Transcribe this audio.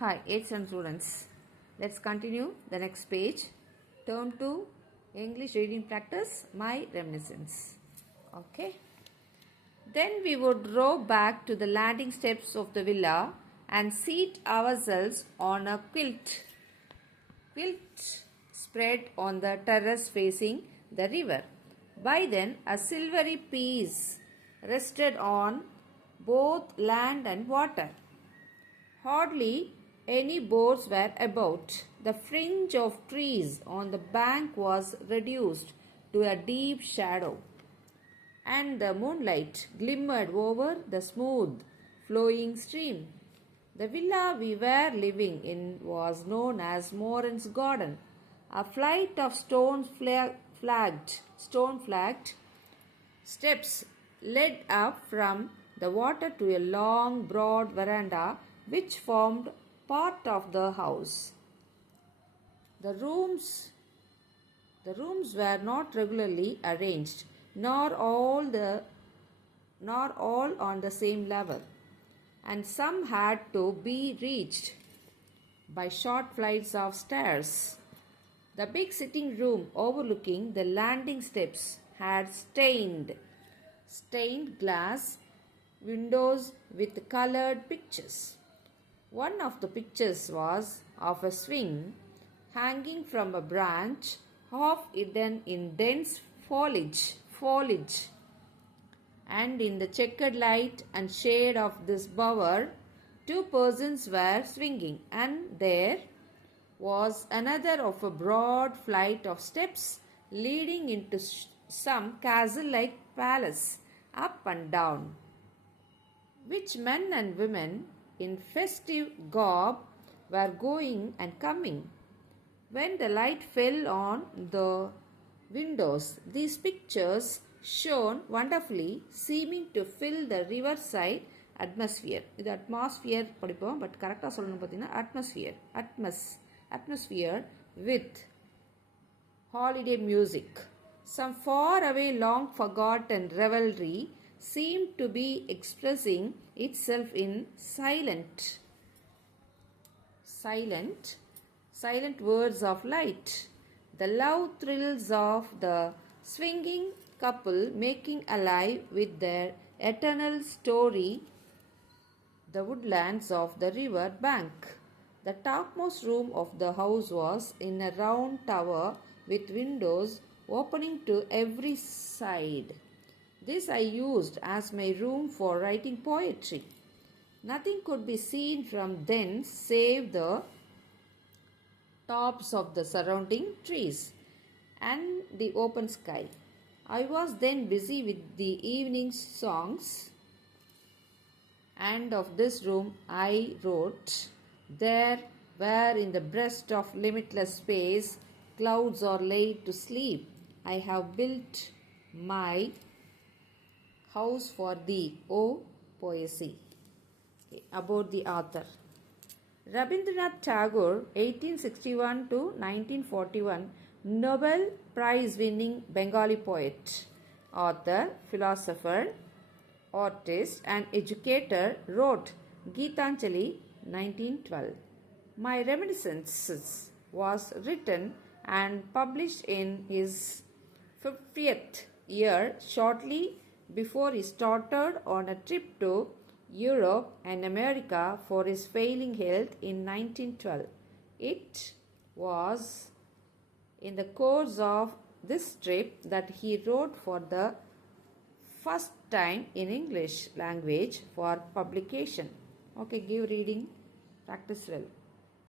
Hi, 8th standard students. Let's continue the next page. Turn to English reading practice, my reminiscence. Okay. Then we would row back to the landing steps of the villa and seat ourselves on a quilt spread on the terrace facing the river. By then, a silvery peace rested on both land and water. Hardly any boats were about. The fringe of trees on the bank was reduced to a deep shadow, and the moonlight glimmered over the smooth flowing stream. The villa we were living in was known as Moran's Garden. A flight of stone-flagged steps led up from the water to a long, broad veranda which formed part of the house. The rooms were not regularly arranged, nor all on the same level, and some had to be reached by short flights of stairs. The big sitting room overlooking the landing steps had stained glass windows with colored pictures. One of the pictures was of a swing hanging from a branch, half hidden in dense foliage. And in the checkered light and shade of this bower, two persons were swinging, and there was another of a broad flight of steps leading into some castle-like palace, up and down, which men and women in festive garb were going and coming. When the light fell on the windows, these pictures shone wonderfully, seeming to fill the riverside atmosphere. இது atmosphere படிப்போம், but கரெக்டாக சொல்லணும் பார்த்தீங்கன்னா atmosphere with holiday music. Some far away, long forgotten revelry seemed to be expressing itself in silent words of light. The love thrills of the swinging couple making alive with their eternal story the woodlands of the river bank. The topmost room of the house was in a round tower with windows opening to every side. This I used as my room for writing poetry. Nothing could be seen from thence save the tops of the surrounding trees and the open sky. I was then busy with the evening songs, and of this room I wrote. There, where in the breast of limitless space clouds are laid to sleep, I have built my house for thee, O poesy. About the author. Rabindranath Tagore, 1861 to 1941, Nobel Prize-winning Bengali poet, author, philosopher, artist and educator, wrote Geetanjali 1912. My Reminiscences was written and published in his 50th year shortly before he started on a trip to Europe and America for his failing health in 1912. It was in the course of this trip that he wrote for the first time in English language for publication. Okay, give reading, practice well.